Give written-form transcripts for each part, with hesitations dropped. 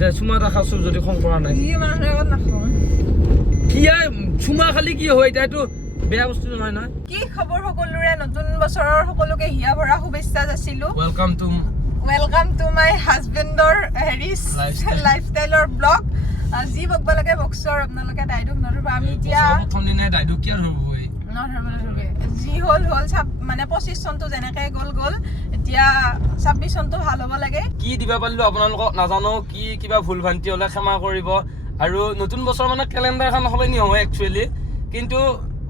দে চুমা এটা খাইছো যদি খং কৰা নাই কি চুমা খালি কি হয় এতিয়াতো বেয়া বস্তু নহয় নহয় কি খবৰ সকলোৰে নতুন বছৰৰ সকলোকে হিয়া ভৰা শুভেচ্ছা যাচিলো ওয়েলকাম টু মাই হাজবেণ্ডৰ হেৰিছ লাইফষ্টাইলৰ ব্লগ যি বকব লাগে বক্সৰ আপোনালোকে দাইদুক নধৰিব আমি এতিয়া প্ৰথম দিনাই দাইদুক কিয় ধৰিবই যি হ'ল মানে 25 চনটো যেনেকৈ গ'ল এতিয়া 26 চনটো ভাল হ'ব লাগে কি দিবা পাৰিলো আপোনালোকক নাজানো কি কিবা ভুল ভ্ৰান্তি হ'লে ক্ষমা কৰিব আৰু নতুন বছৰ মানে কেলেণ্ডাৰখন সলনি হয় একচুৱেলি কিন্তু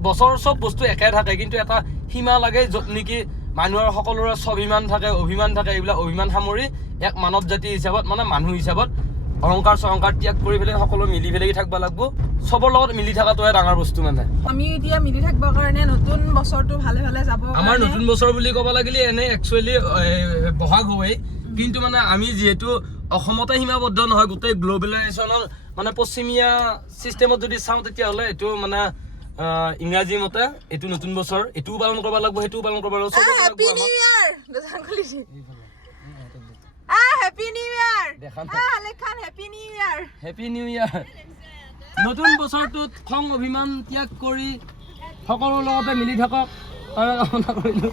বছৰ চব বস্তু একে থাকে কিন্তু এটা সীমা লাগে য'ত নেকি মানুহৰ সকলোৰে স্বাভিমান থাকে অভিমান থাকে এইবিলাক অভিমান সামৰি এক মানৱ জাতি হিচাপত মানে মানুহ হিচাপত অহংকাৰ চহংকাৰ ত্যাগ কৰি পেলাই সকলো মিলি পেলাই থাকিব লাগিব চবৰ লগত মিলি থকাটোৱে ডাঙৰ বস্তু মানে আমি এতিয়া মিলি থাকিবৰ কাৰণে নতুন বছৰটো ভালে ভালে যাব আমাৰ নতুন বছৰ বুলি ক'ব লাগিলে এনে একচুৱেলি বহাগ হয় কিন্তু মানে আমি যিহেতু অসমতে সীমাবদ্ধ নহয় গোটেই গ্ল'বেলাইজেশ্যনৰ মানে পশ্চিমীয়া চিষ্টেমত যদি চাওঁ তেতিয়াহ'লে এইটো মানে ইংৰাজী মতে এইটো নতুন বছৰ এইটোও পালন কৰিব লাগিব সেইটোও পালন কৰিব লাগিব হেপী নিউ ইয়াৰ দোকান খুলিছি হেপী নিউ ইয়াৰ দেখা না আলেখান happy new year happy new year নতুন বছৰটোত খং অভিমান ত্যাগ কৰি সকলোৰ লগতে মিলি থাকক তাৰে কামনা কৰিলো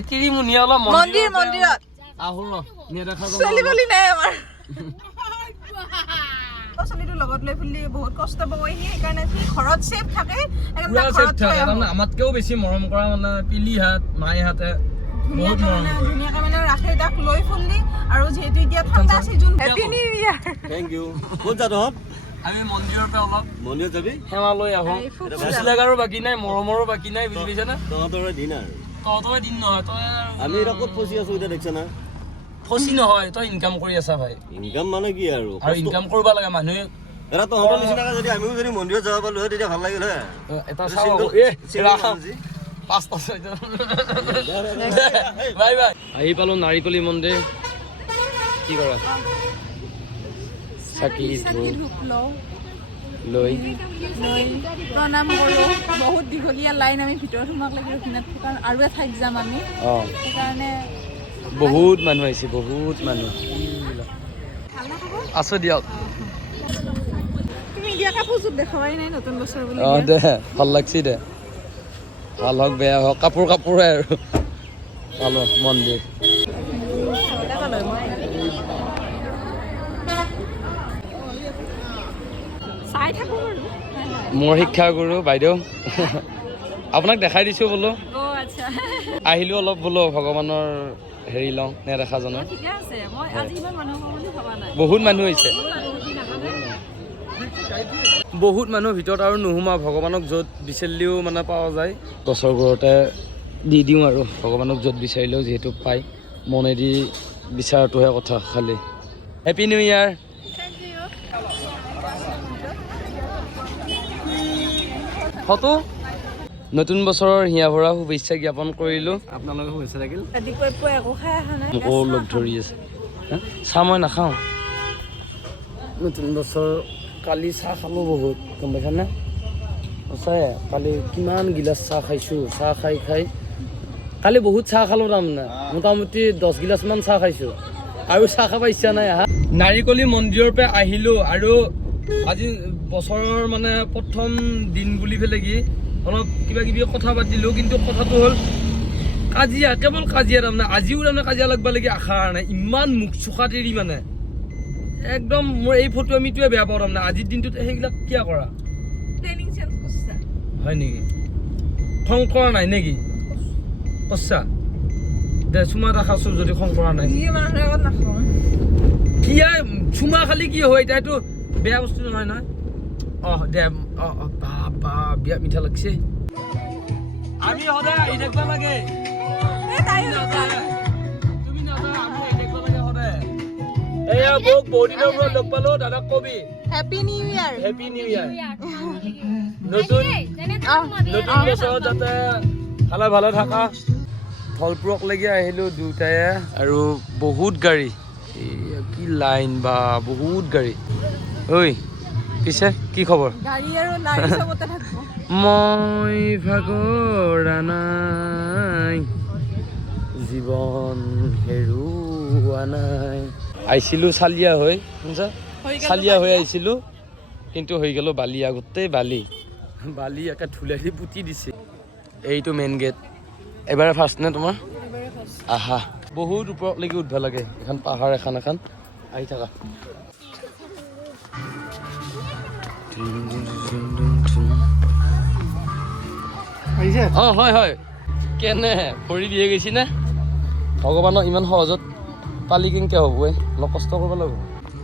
এতিৰি মুনিয়া অলপ মন্দিৰত আহো ৰ নেদেখা চলি বলি নাই আমাৰ চলিটো লগত লৈ ফুলি বহুত কষ্ট পাব সেইকাৰণে সি ঘৰত সেফ থাকে আমাতকেও বেছি মৰম কৰা মানে পিলিহাত মাইহাতে ধুনীয়াকৈ মানে ৰাখে তাক লৈ ফুলি আৰু যিহেতু এতিয়া ঠাণ্ডা season happy new year thank you ক'ত যা তহঁত আমি মন্দিৰৰ পৰা অলপ মন্দিৰত যাবি সেৱা লৈ আহোঁ লাগাৰো বাকী নাই মৰমৰো বাকী নাই বুজি পাইছা না তহঁতৰ দিন আৰু তহঁতৰে দিন নহয় তই আমি এতিয়া ক'ত ফচি আছো এতিয়া দেখিছা না ফচি নহয় তই ইনকাম কৰি আছা ভাই ইনকাম মানে কি আৰু ইনকাম কৰিব লাগে মানুহে এটা তহঁতৰ নিচিনাকৈ যদি আমিও যদি মন্দিৰত যাব পাৰিলো হয় তেতিয়া ভাল লাগিল হয় এটা চাওঁ পাঁচটা ছয়টা বাই বাই আহি পালো নাৰিকলি মন্দিৰ কি কৰা চাকি ধূপ লৈ প্ৰণাম কৰোঁ বহুত দীঘলীয়া লাইন আমি ভিতৰত সোমাব লাগিব কাৰণ আৰু এঠাইত যাম আমি সেইকাৰণে বহুত মানুহ আহিছে বহুত মানুহ আছো দিয়ক তুমি দিয়া কাপোৰযোৰ দেখাবাই নাই নতুন বছৰ বুলি দে ভাল লাগছি দে ভাল হওক বেয়া হওক কাপোৰে আৰু ভাল হওক মন্দিৰ চাই থাকোঁ বাৰু মোৰ শিক্ষাগুৰু বাইদেউ আপোনাক দেখাই দিছোঁ বোলো আহিলোঁ অলপ বোলো ভগৱানৰ হেৰি লওঁ নেদেখাজনৰ বহুত মানুহ হৈছে বহুত মানুহৰ ভিতৰত আৰু নোসোমাওঁ ভগৱানক য'ত বিচাৰিলেও মানে পোৱা যায় বছৰবোৰতে দি দিওঁ আৰু ভগৱানক য'ত বিচাৰিলেও যিহেতু পায় মনেদি বিচাৰটোহে কথা খালি হেপী নিউ ইয়াৰ ফটো নতুন বছৰৰ হিয়া ভৰা শুভেচ্ছা জ্ঞাপন কৰিলোঁ আপোনালোকে শুভেচ্ছা থাকিল মোকো লগ ধৰি আছে চাহ মই নাখাওঁ নতুন বছৰ কালি চাহ খালোঁ বহুত গম পাইছানে সঁচাই কালি কিমান গিলাচ চাহ খাইছোঁ চাহ খাই কালি বহুত চাহ খালোঁ তাৰমানে মোটামুটি 10 গিলাচমান চাহ খাইছোঁ আৰু চাহ খাব ইচ্ছা নাই আহা নাৰিকলি মন্দিৰৰ পৰা আহিলোঁ আৰু আজি বছৰৰ মানে প্ৰথম দিন বুলি পেলাই কি অলপ কিবা কিবি কথা পাতিলোঁ কিন্তু কথাটো হ'ল কাজিয়া কেৱল কাজিয়া তাৰমানে আজিও তাৰমানে কাজিয়া লাগবা লাগি আশা নাই ইমান মুখ চোকা তেৰি মানে একদম মোৰ এই ফটো আমিটোৱে বেয়া পাওঁ তাৰমানে আজিৰ দিনটোত সেইবিলাক কিয় কৰা হয় নেকি খং কৰা নাই নেকি কচ্ছা দে চুমা এটা খাইছো যদি খং কৰা নাই কি চুমা খালি কি হয় এতিয়াতো বেয়া বস্তু নহয় নহয় দে বা বিয়া মিঠা লাগছে আমি সদায় আহি থাকিব লাগে তুমি নাযা আমি আহি থাকিব লাগে সদায় এয়া মোক বহুত দিনৰ মূৰত লগ পালো দাদাক কবি হেপী নিউ ইয়াৰ নতুন বছৰত যাতে ভালে থাকা ফলপুৰকলৈকে আহিলোঁ দুটাই আৰু বহুত গাড়ী কি লাইন বা বহুত গাড়ী ঐ পিছে কি খবৰ মই ভাগৰা নাই জীৱন হেৰুৱা নাই আহিছিলোঁ চালিয়া হৈ শুনছা চালিয়া হৈ আহিছিলোঁ কিন্তু হৈ গ'লো বালিয়া গোটেই বালি একে ধুলাই পুতি দিছে এইটো মেইন গেট এবাৰে ফাৰ্ষ্ট নে তোমাৰ আহা বহুত ওপৰলৈকে উঠিব লাগে এখন পাহাৰ এখন আহি থাকা অঁ হয় কেনে ভৰি দিয়ে গৈছি নে ভগৱানক ইমান সহজত পালি কেনেকৈ হ'ব অলপ কষ্ট কৰিব লাগিব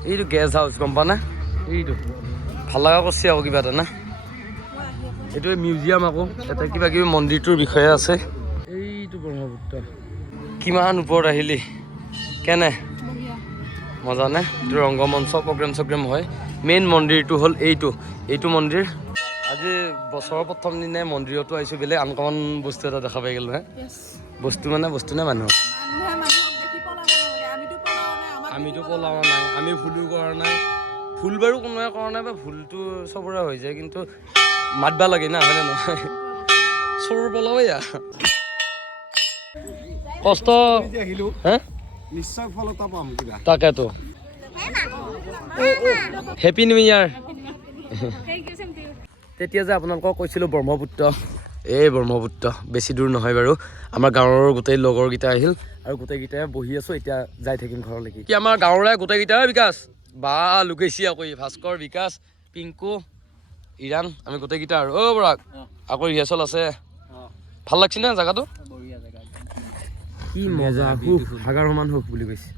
এইটো গেষ্ট হাউচ গম পা না এইটো ভাল লগা কৰিছে আকৌ কিবা এটা না এইটো মিউজিয়াম আকৌ এটা কিবা কিবি মন্দিৰটোৰ বিষয়ে আছে এইটো ব্ৰহ্মপুত্ৰ কিমান ওপৰত আহিলি কেনে মজা নে এইটো ৰংগমঞ্চ প্ৰগ্ৰেম হয় মেইন মন্দিৰটো হ'ল এইটো মন্দিৰ আজি বছৰৰ প্ৰথম দিনাই মন্দিৰতো আহিছোঁ বেলেগ আনকমন বস্তু এটা দেখা পাই গ'লো হে বস্তু নে মানুহ আমিতো পলাৱা নাই আমি ভুলো কৰা নাই ভুল বাৰু কোনোৱে কৰা নাই বা ভুলটো চবৰে হৈ যায় কিন্তু মাতবা লাগে না হয়নে নহয় চোৰ পলাওয়া কষ্ট হে নিশ্চয় ফলতা পাম কিবা তাকেতো হেপী নিউ ইয়াৰ তেতিয়া যে আপোনালোকক কৈছিলোঁ ব্ৰহ্মপুত্ৰ বেছি দূৰ নহয় বাৰু আমাৰ গাঁৱৰ গোটেই লগৰকেইটা আহিল আৰু গোটেইকেইটাই বহি আছোঁ এতিয়া যাই থাকিম ঘৰলৈকে কি আমাৰ গাঁৱৰে গোটেইকেইটা বিকাশ বা লুকাইছি আকৌ ভাস্কৰ বিকাশ পিংকু ইৰাণ আমি গোটেইকেইটা আৰু বৰাক আকৌ ৰিহাৰ্চল আছে ভাল লাগছি না জেগাটো কি মজা সুখ হাগাৰ সমান সুখ বুলি কৈছে